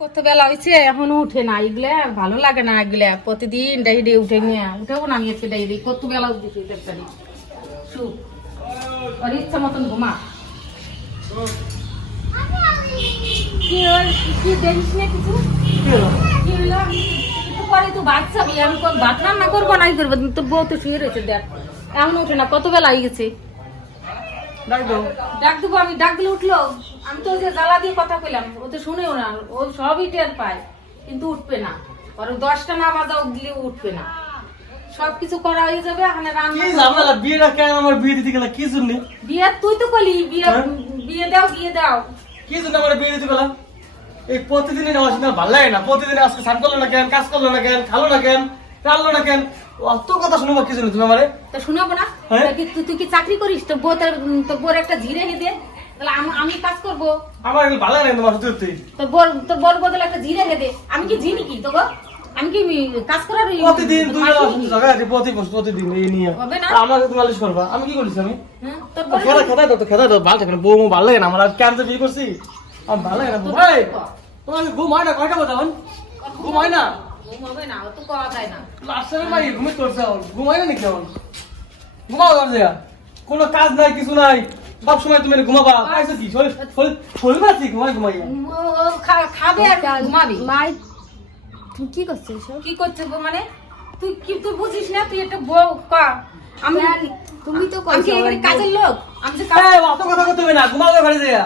কত বেলা হয়েছে এখনও উঠে না এগুলা ভালো লাগে না এগুলা। প্রতিদিন ডাইডে উঠে নিয়ে উঠেও না আমি আজকে ডাইডে কত বেলা উঠেছি শু ওর ইচ্ছা মতন ঘুমা। কি হল কি দেখিস না কিছু? কি হলো? কি হলো? একটু পরে তো খাবি আমি ভাত রান্না করব নাই করব? তো বউ তো শুয়ে রয়েছে দেখ। এমন উঠে না কত বেলা হয়ে গেছে? ডাক দাও। ডাক দেবো আমি ডাক দিলে উঠল। আমি তো ওই যে জ্বালা দিয়ে কথা কইলাম ও তো শুনেও না ও সবই টের পায় কিন্তু উঠবে না। আর দশটা না বাজা দিলে উঠবে না। সবকিছু করা হয়ে যাবে এখানে কি রান্না ঝামেলা? বিয়েটা কেন আমার বিয়ে দিতে গেলা? কি জন্য? বিয়ে তুই তো কলি বিয়ে হ্যাঁ? বিয়ে দাও বিয়ে দাও। কি জন্য আমার বিয়ে দিতে এই প্রতিদিনই আমার ভালো লাগে না। প্রতিদিন আজকে স্নান করল না কেন কাজ করল না কেন খালো না কেন না কেন? অত কথা শুনব কি জন্য তুমি আমারে? তো শোনাবো না? হ্যাঁ? তুই কি চাকরি করিস? তোর বউ তোর তোর একটা ঝিরে হেদে তাহলে আমি কাজ করব। আমার এগুলো ভালো লাগে না তোমার সত্যি সত্যি তোর বোর তোর বোর বদলে একটা ঝিরে হেদে আমি কি আমি কি কাজ করার প্রতিদিন তুই জায়গা আছে প্রতি প্রতিদিন এই নিয়ে। হবে না? আমার মালিশ করবা। আমি কি করেছি আমি? তোর বোর খেদা খেদা তো ভালো থাকে না। বউ ভালো লাগে না। আমার আর কেন তো বিয়ে করছি? আমার ভালো লাগে না। তোমার ঘুম হয় না? কয়টা বাজে ঘুম হয় না? ঘুম হবে না ও তো যায় না। লাস্ট টাইমে মাই করছে এখন না নাকি এখন? ঘুমাও দরজা কোনো কাজ নাই কিছু নাই। সব সময় তুমি ঘুমাবা। পাইছো কি শরীর শরীর শরীর আছে ঘুমাই ঘুমাই খাবে আর ঘুমাবি। মাই তুমি কি করছ কি করছে মানে? তুই কি তুই বুঝিস না তুই একটা বউ কা আমি তুমি তো আমি কাজের লোক? আমি কাজ অত কথা করতে হবে না ঘুমাও ঘরে যা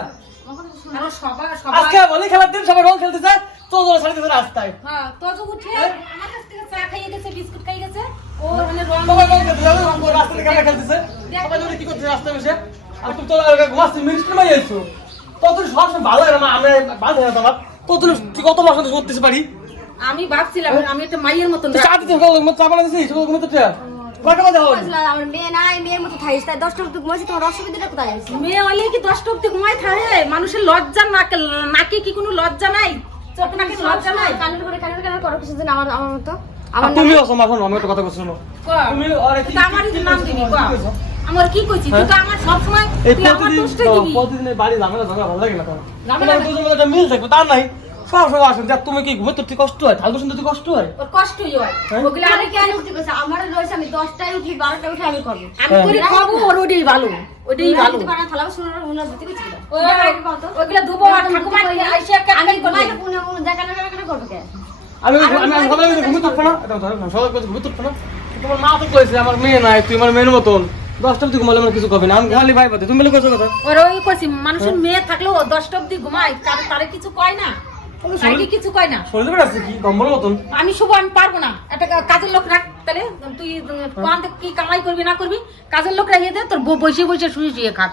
আরও সবার আজকে বলে খেলার দিন সবাই রং খেলতেছে। তো ছাড়ি রাস্তায়। হ্যাঁ তো তো উঠে আমার কাছ থেকে চা খাইয়ে গেছে বিস্কুট খাইয়ে গেছে। ও মানে রং সবাই রং খেলতেছে। খেলা সবাই কি করতে রাস্তায় বসে আর তুমি তো ঘুমাচ্ছি মিনিস্টার মাই আইছো। তো তুই সব ভালো লাগে না আমি ভালো লাগে না তোমার। তো তুই তুই কত মাস ধরে করতেছিস পারি আমি ভাবছিলাম আমি একটা মাইয়ের মতন চা দিতে চা ঘুমাতে চা আমার মেয়ে নাই মেয়ের মতো থাইস তাই দশটা অব্দি ঘুমাইছি তোমার অসুবিধাটা কোথায় আছে? মেয়ে হলে কি দশটা অব্দি ঘুমাই থাকে? মানুষের লজ্জা নাকে নাকে কি কোনো লজ্জা নাই? চোখ লজ্জা নাই? কানের করে কানের কানের করো কিছু দিন আমার আমার মতো। আমার তুমি অসম এখন আমি একটা কথা বলছি। তুমি আরে কি কি নাম দিবি? আমার কি কইছি? তুই তো আমার সব সময় তুই আমার প্রতিদিন দিবি। প্রতিদিন বাড়ি ঝামেলা ঝামেলা ভালো লাগে না তোমার। ঝামেলা তোমার মধ্যে মিল থাকবে তা নাই। সব সময় আসেন দেখ তুমি কি ঘুমে তোর কষ্ট হয়? শুনতে কষ্ট হয়? ওর কষ্টই হয়। হ্যাঁ? ওগুলো আমি কেন উঠতে পেরেছি? আমার রয়েছে আমি দশটায় উঠি বারোটায় উঠে আমি করব আমি করে খাব ওর ওটাই ভালো। ওটাই ভালো। থালা বাসন উনার দিতে গেছি ওই ধুবো আর ঠাকুমা আইসা কাটাই করবে। করবে কে? আমি আমি আমি সকালে ঘুমে তুলবো না? এটা ধরো না সকালে ঘুমে তুলবো না? তোমার মা তো কইছে আমার মেয়ে নাই তুই আমার মেয়ের মতন। দশটা অব্দি ঘুমালে আমার কিছু কবে না? আমি ঘুমালি ভাই বাদে তুমি বলে কইছো কথা? ওর ওই কইছি মানুষের মেয়ে থাকলেও দশটা অব্দি ঘুমায় তার তারে কিছু কয় না? কিছু কয় না? আছে কি? কম্বল মতন? আমি শুভ আমি পারব না। একটা কাজের লোক রাখ তাহলে তুই কোন থেকে কি কামাই করবি না করবি কাজের লোক রাখিয়ে দে তোর বসে বসে শুয়ে শুয়ে খাক।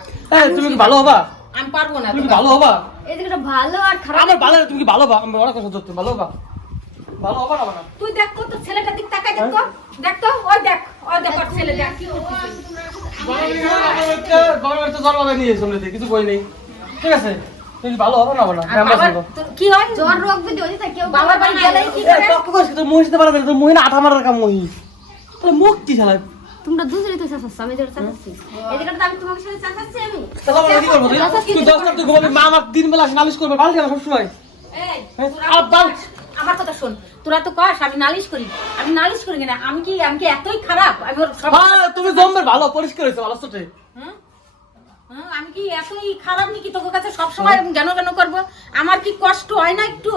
তুমি ভালো হবা? আমি পারব না তুমি ভালো হবা? এই জায়গাটা ভালো আর খারাপ আমার ভালো তুমি কি ভালো হবা? আমি বড় কথা ধরতে ভালো হবা? ভালো হবা না তুই দেখ তো ছেলেটার দিক তাকাই দেখ তো। দেখ তো ওই দেখ ওই দেখ ওর ছেলে দেখ কি করতেছে। গভর্নমেন্ট নিয়ে এসে কিছু কই নেই। ঠিক আছে? তুমি ভালো হবা না হবা না আর হ্যাঁ, আমরা বাবার শুনব। তোর কি হয়? জ্বর রোগ বিধি হয়েছে কেউ বাবার বাড়ি গেলেই কি করে? তক্ক করিস কি? তোর মহিষ পারা মহিনা আঠা মারার কাম মুখ কি শালা? তোমরা দুজনে তো চাচাচ্ছ আমি যেটা চাচাচ্ছি। এদিকে তো আমি তোমাকে সাথে চাচাচ্ছি আমি। তাহলে আমরা কি করব? তুই? তুই টাকা তুই ঘুমাবি মা আমার দিন বেলা নালিশ করবে ভালো কেন সবসময়। এই, হ্যাঁ? আর বাল- আমার কথা শোন তোরা তো কস আমি নালিশ করি। আমি নালিশ করি না আমি কি আমি কি এতই খারাপ? আমি সব হ্যাঁ তুমি জম্বের ভালো পরিষ্কার হয়েছে ভালো সুতে হুম? আমি কি এতই খারাপ নাকি তোর কাছে সব সময় জ্ঞান জ্ঞান করব? আমার কি কষ্ট হয় না একটু?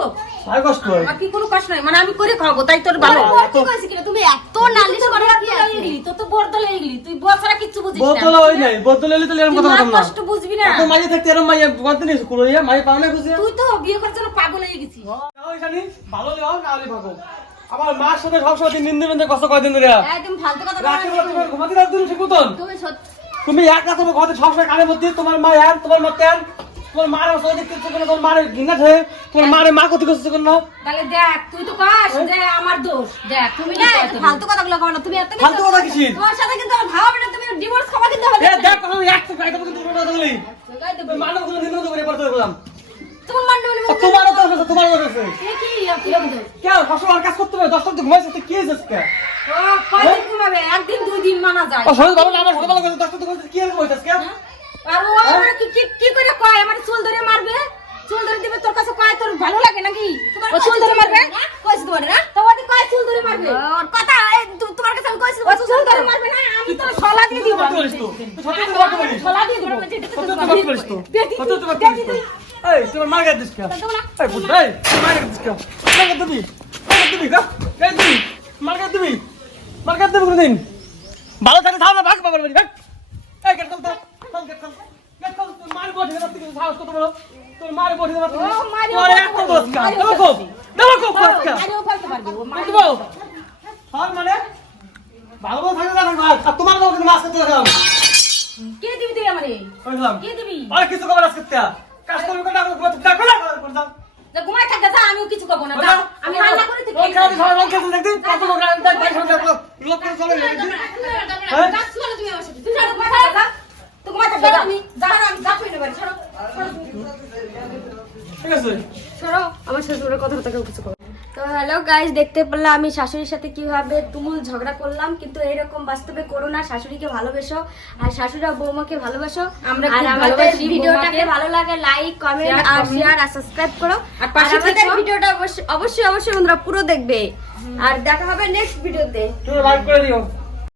আর কষ্ট হয়? আমার কি কোনো কষ্ট নাই মানে আমি করে খাব তাই তোর ভালো কি কইছি কিনা? তুমি এত নালিশ করে কি আছে তো তো বর্দলে গেলি তুই বউ ছাড়া কিচ্ছু বুঝিস না। হয় নাই। বোতল এলে তো এরকম কথা বলতাম না। কষ্ট বুঝবি না। এত মাইয়ে থাকতে এরকম মাইয়ে বলতে নিয়েছে কুলো ইয়ে মাইয়ে পাও না খুঁজে। তুই তো বিয়ে করার জন্য পাগল হয়ে গেছিস। ভালো লিও না আলি ভাগো। আমার মার সাথে সবসময় দিন নিন্দে নিন্দে কষ্ট কয়দিন ধরে একদম ফালতু কথা রাতে ঘুমাতে রাখতে ঠিক মতন? তুমি সত্যি তুমি এক তোমার ঘরে সবসময় কানের মধ্যে তোমার মা এক তোমার মা তেন তোমার মার অসুবিধা দেখতে ইচ্ছে করে না, তোমার মার ঘৃণা থাকে তোমার মারে মা করে না তাহলে দেখ তুই তো কাস যে আমার দোষ। দেখ তুমি না ফালতু কথাগুলো কও না তুমি এত কিছু- ফালতু কথা কিসির? তোমার সাথে কিন্তু আমার ভাবা হবে না তুমি ডিভোর্স খাওয়া কিন্তু হবে এ দেখ। এক থেকে আইতে কিন্তু কথা বলি। তুমি মানো কোনো নিন্দে করে পড়তে বললাম। তোমার মান নেই আর তোমারও তো আছে তোমারও তো কি কীরকম দোষ? কেন সবসময় আর কাজ করতে হবে দশটা তো ঘুমাইছে তুই কি হয়েছে আজকে? ও কয়দিন ঘুমাবে একদিন দুই দিন মানা যায়। ও শরীর ভালো আমার শরীর করে দশটা তো ঘুমাইছে কি হয়েছে আজকে আর ও আমার কি কি কি করে কয়? আমার চুল ধরে মারবে? চুল ধরে দিবে তোর কাছে কয়? তোর ভালো লাগে নাকি? ও চুল ধরে মারবে? কইছি তোমার না তো ওদি কয় চুল ধরে মারবে? ওর কথা তোমার কাছে আমি কইছি ও চুল ধরে মারবে না? আমি তো সলা দিয়ে দিব। সত্যি বলিস তো? তুই সত্যি কথা বলতে বলিস? সলা দিয়ে দিব। সত্যি কথা বলতে বলিস তো? দেখি সত্যি কথা বলতে দেখি বলিস তো? এই, তোমার মার গায়ে দিস কেন? এই, বুঝ, এই, মার গায়ে দিস কেন? মার গায়ে দিবি? মার গায়ে দিবি, গা? গায়ে দিবি? মার গায়ে দিবি? মার গায়ে দিবি কোনোদিন? ভালো থাকলে থাম না, ভাগ বাবার বাড়ি, ভাগ। এই, গেট খোল খোল, গেট খোল। গেট খোল, তোর মার বসে তুই কিছু সাহস কত বড়? তোর মার বসে তুই- ও, মারি তোর একটা দোষ ফেলতে পারবে ও মারি? মানে? ভালো ভালো থাকলে না আর তোমার লোক মাছ। কে দিবি তুই আমারে বুঝলাম। কে দিবি আর কিছু কাজ করবি? ঘুমাই থাক করব না আমি রান্না করে তুই খেয়ে খেলাতে রং খেলতে দেখবি? কত লোক রান্না দেয়, বাইরে সবাই লোক- লোক করে চলে? হ্যাঁ? ঠিক আছে? আমার শ্বশুরের কথা কথা কেউ কিছু করো তো হ্যালো গাইজ দেখতে পেলাম আমি শাশুড়ির সাথে কীভাবে তুমুল ঝগড়া করলাম কিন্তু এরকম বাস্তবে করো না শাশুড়িকে ভালোবেসো আর শাশুড়া বৌমাকে ভালোবাসো। আমরা আর আমাদের ভিডিওটাকে ভালো লাগে লাইক কমেন্ট আর শেয়ার আর সাবস্ক্রাইব করো। আর আমাদের ভিডিওটা অবশ্যই অবশ্যই অবশ্যই বন্ধুরা পুরো দেখবে। আর দেখা হবে নেক্সট ভিডিওতে তুমি লাইক করে দিও।